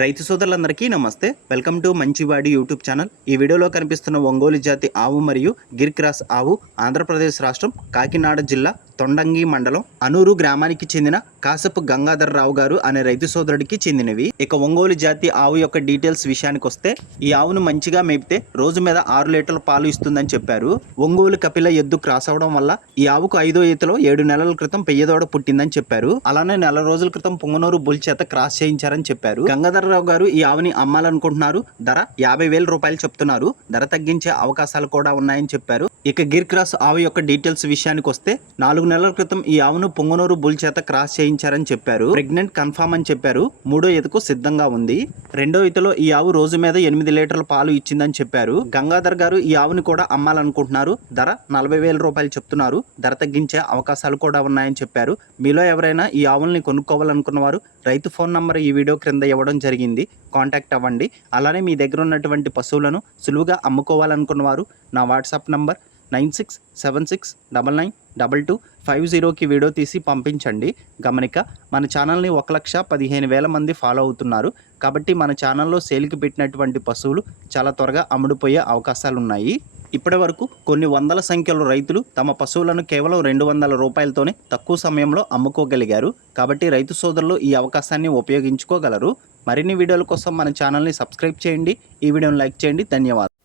రైతు సోదరులందరికీ నమస్తే. వెల్కమ్ టు మంచివాడి యూట్యూబ్ ఛానల్. ఈ వీడియోలో కనిపిస్తున్న ఒంగోలు జాతి ఆవు మరియు గిర్ క్రాస్ ఆవు ఆంధ్రప్రదేశ్ రాష్ట్రం కాకినాడ జిల్లా తొండంగి మండలం అనూరు గ్రామానికి చెందిన కాసపు గంగాధర్ రావు గారు అనే రైతు సోదరుడికి చెందినవి. ఇక ఒంగోలు జాతి ఆవు యొక్క డీటెయిల్స్ విషయానికి వస్తే, ఈ ఆవును మంచిగా మేపితే రోజు మీద 6 లీటర్ల పాలు ఇస్తుందని చెప్పారు. ఒంగోలు కపిల ఎద్దు క్రాస్ అవడం వల్ల ఈ ఆవుకు 5వ ఈతలో 7 నెలల క్రితం పెయ్యదోడ పుట్టిందని చెప్పారు. అలానే నెల రోజుల క్రితం పొంగనూరు బుల్ చేత క్రాస్ చేయించారని చెప్పారు. గంగాధర్ రావు గారు ఈ ఆవుని అమ్మాలనుకుంటున్నారు. ధర 50,000 రూపాయలు చెప్తున్నారు. ధర తగ్గించే అవకాశాలు కూడా ఉన్నాయని చెప్పారు. ఇక గిర్ క్రాస్ ఆవు యొక్క డీటెయిల్స్ విషయానికి వస్తే, 4 నెలల క్రితం ఈ ఆవును పొంగనూరు బుల్ చేత క్రాస్ చేయించారని చెప్పారు. ప్రెగ్నెంట్ కన్ఫర్మ్ అని చెప్పారు. 3వ ఈతకు సిద్ధంగా ఉంది. 2వ ఈతలో ఈ ఆవు రోజు మీద 8 లీటర్ల పాలు ఇచ్చిందని చెప్పారు. గంగాధర్ గారు ఈ ఆవుని కూడా అమ్మాలనుకుంటున్నారు. ధర 40,000 రూపాయలు చెప్తున్నారు. ధర తగ్గించే అవకాశాలు కూడా ఉన్నాయని చెప్పారు. మీలో ఎవరైనా ఈ ఆవుల్ని కొనుక్కోవాలనుకున్న వారు రైతు ఫోన్ నంబర్ ఈ వీడియో క్రింద ఇవ్వడం జరిగింది. కాంటాక్ట్ అవ్వండి. అలానే మీ దగ్గర ఉన్నటువంటి పశువులను సులువుగా అమ్ముకోవాలనుకున్న వారు నా వాట్సాప్ నంబర్ 9676992250కి వీడియో తీసి పంపించండి. గమనిక, మన ఛానల్ని 1,15,000 మంది ఫాలో అవుతున్నారు. కాబట్టి మన ఛానల్లో సేల్కి పెట్టినటువంటి పశువులు చాలా త్వరగా అమ్ముడుపోయే అవకాశాలు ఉన్నాయి. ఇప్పటి వరకు కొన్ని వందల సంఖ్యలో రైతులు తమ పశువులను కేవలం 200 రూపాయలతోనే తక్కువ సమయంలో అమ్ముకోగలిగారు. కాబట్టి రైతు సోదరులు ఈ అవకాశాన్ని ఉపయోగించుకోగలరు. మరిన్ని వీడియోల కోసం మన ఛానల్ని సబ్స్క్రైబ్ చేయండి. ఈ వీడియోని లైక్ చేయండి. ధన్యవాదాలు.